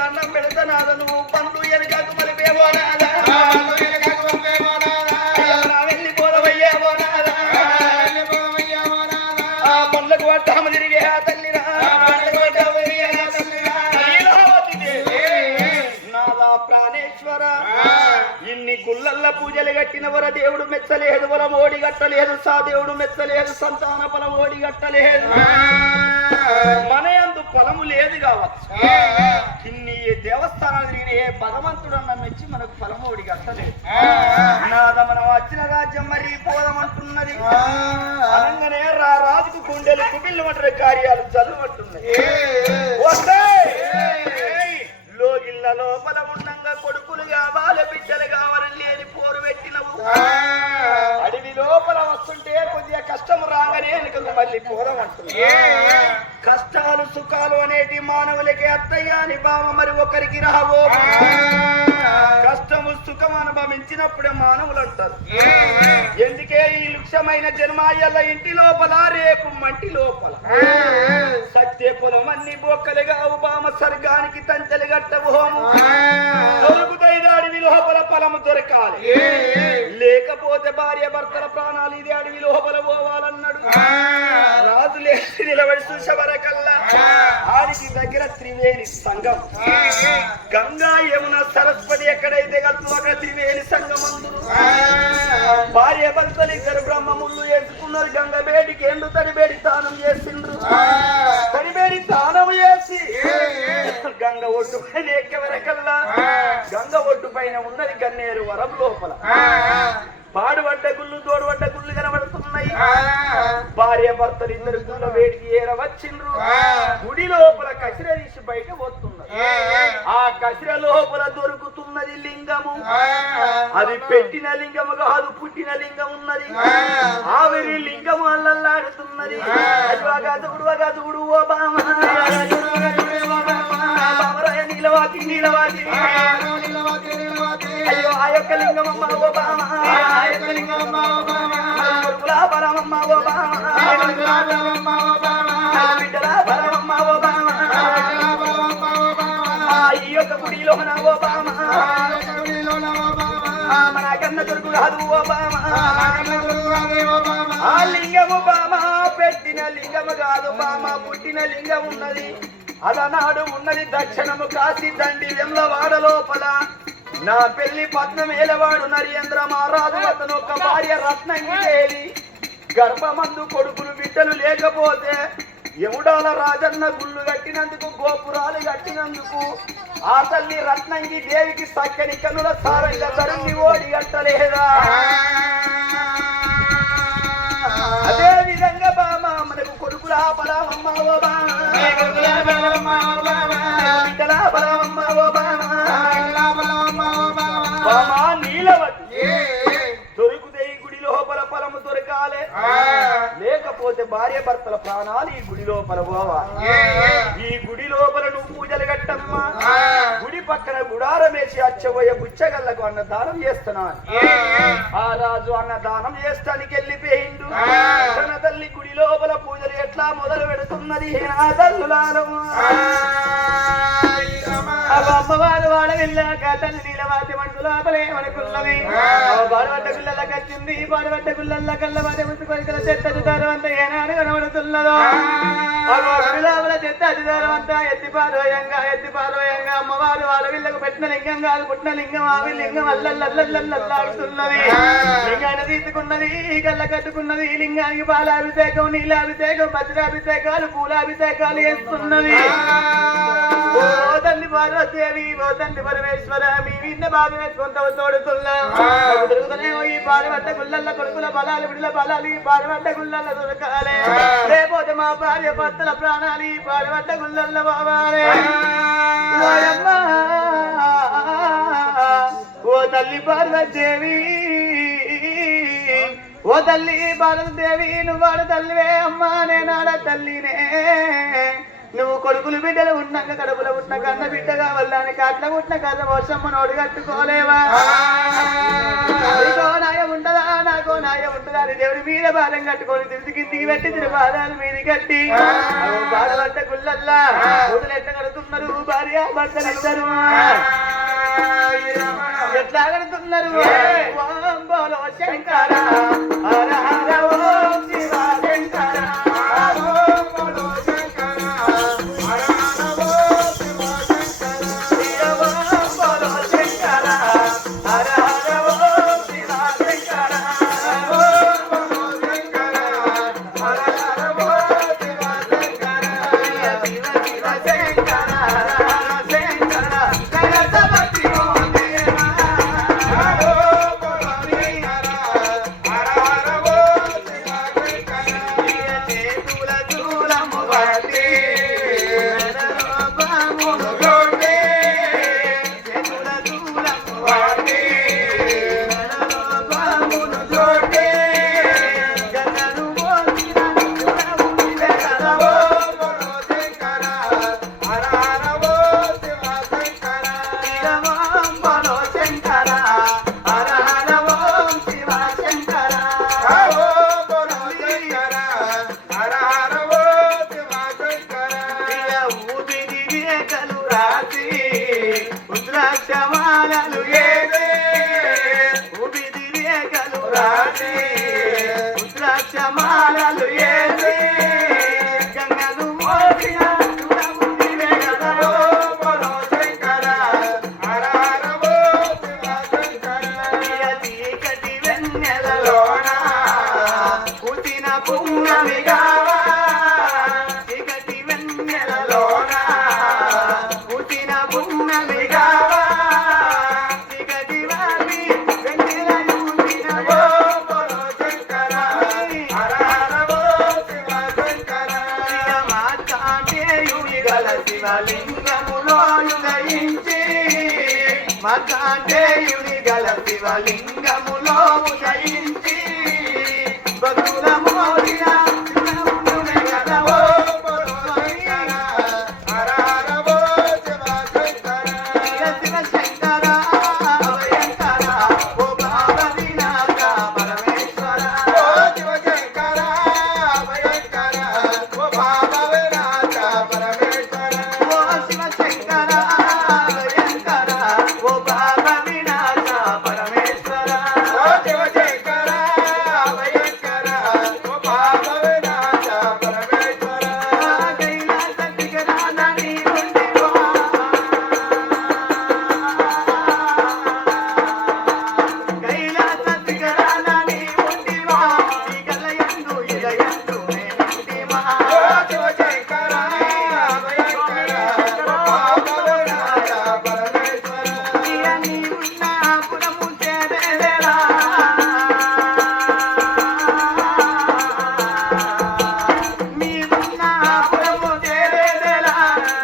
దండం పెడతనాద నువ్వు పండు ఎనకకు మలిపేవో నాదా వెళ్ళిపోదవయ్యేవో నాదా ఆ పండ్లకు పట్టాము తిరిగే ఆ తల్లిరా నాదా ప్రాణేశ్వర ఇన్ని గుళ్ళల్ల పూజలు కట్టిన వర దేవుడు మెచ్చలేదు వర ఓడి గట్టలేదు సా దేవుడు మెచ్చలేదు సంతాన ఫలం ఓడి గట్టలేదు మన యందు ఫలము లేదు కావచ్చు ఇన్ని దేవస్థానాలు తిరిగిన ఏ భగవంతుడన్న మెచ్చి మనకు ఫలము ఓడి గట్టలేదు నాద మనం వచ్చిన రాజ్యం మరి పోదమంటున్నది అనగానే రాజుకు గుండెలు కుబిల్లు వంటి కార్యాలు చదువుకుంటున్నాయి లోగిళ్ళ లోపల ఉండంగా కొడుకులు కావాలి బిడ్డలు కావాలని లేని పోరు పెట్టినవు అడవి లోపల వస్తుంటే కొద్దిగా కష్టం రాగానే వెనుకకు మళ్ళీ పోరమంటుంది కష్టాలు సుఖాలు అనేటి మానవులకి అత్తయ్య అని బావ మరి ఒకరికి రావో కష్టము సుఖం అనుభవించినప్పుడే మానవులు అంటారు ఎందుకే ఈ లక్ష్యమైన జన్మాయల ఇంటి లోపల రేపు మంటి లోపల సత్య పొలం అన్ని బొక్కలుగా బామ స్వర్గానికి తంచెలు గట్టవు దొరుకుతాయి అడవి లోపల పొలము దొరకాలి లేకపోతే భార్య భర్తల ప్రాణాలు ఇది అడవి లోపల పోవాలన్నాడు రాజు లేచి నిలబడి చూసేవరకల్లా ఆడికి దగ్గర త్రివేణి సంఘం గంగా యమున సరస్వతి ఎక్కడైతే కలుపు అక్కడ త్రివేణి సంఘం అందరు భార్య భర్తలు ఇద్దరు బ్రహ్మముళ్ళు వేసుకున్నారు గంగ బేడికి ఎండు తడిబేడి తానం చేసిండ్రు తడిబేడి తానం చేసి గంగ ఒడ్డు పైన ఎక్కవరకల్లా గంగ ఒడ్డు పైన ఉన్నది గన్నేరు వరం లోపల పాడుబడ్డ గుళ్ళు తోడుబడ్డ గుళ్ళు కనబడుతున్నాయి భార్య భర్తలు ఇద్దరు గుళ్ళ వేడికి ఏర వచ్చిండ్రు గుడి లోపల కసిర తీసి బయట పోతున్నారు ఆ కసిర లోపల దొరుకుతున్నది లింగము అది పెట్టిన లింగము కాదు పుట్టిన లింగం ఉన్నది ఆవిరి లింగము అల్లల్లాడుతున్నది అగదుడు ఓ బామ నీలవాతి నీలవాతి అయ్యో ఆ యొక్క లింగమమ్మ ఓ బామ పరమమ్మ ఓ బామ బిడ్డలా పరమమ్మ ఓ బామ ఈ యొక్క గుడిలోన ఓ బామ మన కన్న దొరుకు కాదు ఓ బామ ఆ లింగము బామ పెట్టిన లింగము కాదు బామ పుట్టిన లింగం ఉన్నది అలనాడు ఉన్నది దక్షిణము కాశీ దండి వెమ్లవాడ లోపల నా పెళ్లి పట్నం ఏలవాడు నరేంద్ర మహారాజు అతను ఒక భార్య రత్నంగి దేవి గర్భమందు కొడుకులు బిడ్డలు లేకపోతే యముడాల రాజన్న గుళ్ళు కట్టినందుకు గోపురాలు కట్టినందుకు ఆ తల్లి రత్నంగి దేవికి సక్కని కనుల సారంగా తరుణి ఓడి కట్టలేదా అదే విధంగా బామ మనకు కొడుకులా బలమమ్మ ఓ బిడ్డలా బలమమ్మ ఓ బామ నీలవతి దొరుకుతే ఈ గుడి లోపల ఫలము దొరకాలే లేకపోతే భార్య భర్తల ప్రాణాలు ఈ గుడి లోపల పోవాలి ఈ గుడి లోపల నువ్వు పూజలు కట్టమ్మా గుడి పక్కన గుడారం వేసి అచ్చబోయే బుచ్చగల్లకు అన్నదానం చేస్తున్నాను ఆ రాజు అన్నదానం చేస్తానికి వెళ్ళిపోయిండు తన తల్లి గుడి లోపల పూజలు ఎట్లా మొదలు పెడుతున్నది ఆ తల్లులారము అమ్మవారు వాడ వెళ్ళాక తల్లి నీలవాతి మండు లోపలే మనకున్నది బాడబట్ట గుళ్ళకి వచ్చింది బాడబట్ట గుళ్ళల్లో కళ్ళవాటి ముసుకొరికల చెత్త అధికారం అంతా ఏనాడు కనబడుతున్నదో లోపల చెత్త అధికారం అంతా ఎత్తిపారోయంగా అమ్మవారు వాళ్ళ వీళ్ళకు పెట్టిన లింగం కాదు పుట్టిన లింగం ఆవి లింగం అల్లల్లాడుతున్నది లింగాన్ని తీసుకున్నది కళ్ళ కట్టుకున్నది లింగానికి పాలాభిషేకం నీలాభిషేకం వజ్రాభిషేకాలు పూలాభిషేకాలు చేస్తున్నది ఓ తల్లి పార్వతీదేవి ఓ తల్లి పరమేశ్వర మీ విన్న బాధ వేసుకుంట తోడుతున్నా ఈ పాడబట్ట గుళ్ళల్లో కొడుకుల బలాలు బిడ్డల బలాలు ఈ పాడబట్ట గుళ్ళల్లో దొరకాలే లేకపోతే మా భార్య భర్తల ప్రాణాలు ఈ పాడబట్ట గుళ్ళల్లో బావాలే ఓ తల్లి పార్వతీదేవి ఓ తల్లి బాలదేవి నువ్వు వాడ తల్లివే అమ్మా నేనాడ తల్లినే నువ్వు కొడుకులు బిడ్డలు ఉన్నాక కడుపులో పుట్టిన కన్న బిడ్డ కావాలని కాట్ల పుట్టిన కన్న వర్షమ్మ నోడు కట్టుకోలేవా నీకో నాయ ఉంటదా నాకో నాయ ఉంటదా అని దేవుడి మీద బాధం కట్టుకొని తిరిగి కిందికి పెట్టి తిరిగి బాధాలు మీది కట్టి బాధపడ్డ గుళ్ళల్లా ఊదులు ఎట్లా కడుతున్నారు భార్య భర్తలు ఇద్దరు ఎట్లా కడుతున్నారు ఓం బోలో శంకర హర హర ఓం శివ శంకర ఓం బోలో శంకర హర హర ఓం శివ శంకర ఓం బోలో శంకర హర హర ఓం శివ శంకర ఓం బోలో శంకర హర హర ఓం శివ శంకర శివ శివ శంకర హర హర శంకర జగతపతి ఓం దేవా ఓం బోలో శంకర హర హర ఓం శివ శంకర చేతుల చూలము వాటి బాములు రోటే చేతుల చూలము వాటి బాములు రోటే గగను మోసిన చూలములే కలవో బోలో శంకర హర హర ఓం శివ శంకర ఓం బోలో శంకర హర హర ఓం శివ శంకర ఓం బోలో శంకర హర హర ఓం శివ శంకర ఊపిరి రేఖలు రాసి రుద్రాక్షమాలలు ఏదే ఊపిరి రేఖలు రాసి రుద్రాక్షమాలలు ఏదే గంగను మోసిన చూడముందివే కదా ఓం బోలో శంకర హర హర ఓం శివ శంకర చీకటి వెన్నెలలోన పుట్టిన పున్నమి కావా చీకటి వెన్నెలలోన పుట్టిన పున్నమి కావా చీకటి వారి వెన్నెల చూసిన ఓం బోలో శంకర హర హర ఓం శివ శంకర మార్కాండేయుని గల శివలింగములో ఉదయించి మార్కాండేయుని గల శివలింగములో ఉదయించి భక్తుల మోదిన శివమునే కదా ఓం బోలో శంకర హర హర ఓం శివ శంకర శివ శంకర అభయంకర ఓ భావ వినాశ పరమేశ్వర ఓ శివ శంకర అభయంకర ఓ భావ వినాశ పరమేశ్వర ఓ శివ శంకర అభయంకర ఓ భావ వినాశ పరమేశ్వర ఓ శివ శంకర అభయంకర ఓ భావ వినాశ పరమేశ్వర కైలాస శిఖరాలని ఉండివా కైలాస శిఖరాలని ఉండివా ఈ కలయందు ఇలయందు నేనుండివా ఓ శివ శంకర అభయంకర ఓ భావ వినాశ పరమేశ్వర నీ ఉన్న పురము చేరేరా మీరున్న పురము చేరేరా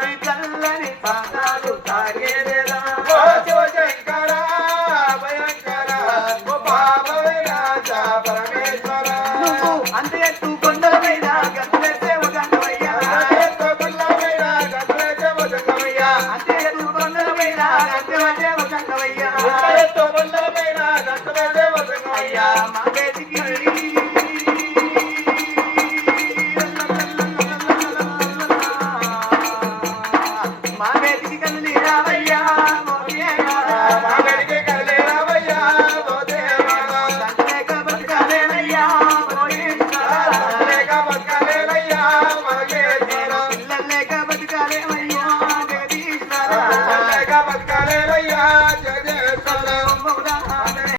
మీ చల్లని పాదాలు తాగేరేరా ఓ శివ శంకర అభయంకర ఓ భావ వినాశ పరమేశ్వర నువ్వు అంత ఎత్తు కొండల మీద గంతులేసే వదండవయ్యా ఎత్తు కొండల మీద గంతులేసే వదండవయ్యా అంతే ఎత్తు కొండల మీద గంతులేసే వదండవయ్యా ఎత్తు కొండల మీద గంతులేసే వదండవయ్యా మా దేశికి మా దేశికి కన్నులీరా